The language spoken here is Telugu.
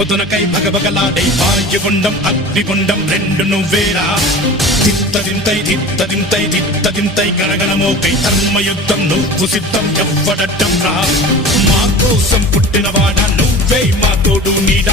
నిప్పుతునకై భగభగలాడే భాగ్యగుండం అగ్నిగుండం రెండు నువ్వేరా తిత్త దింతై గణగణమోకై ధర్మయుద్ధం నువ్వు సిద్ధం ఎవ్వడట్టం రా మా కోసం పుట్టినవాడా నువ్వే మా తోడు నీడ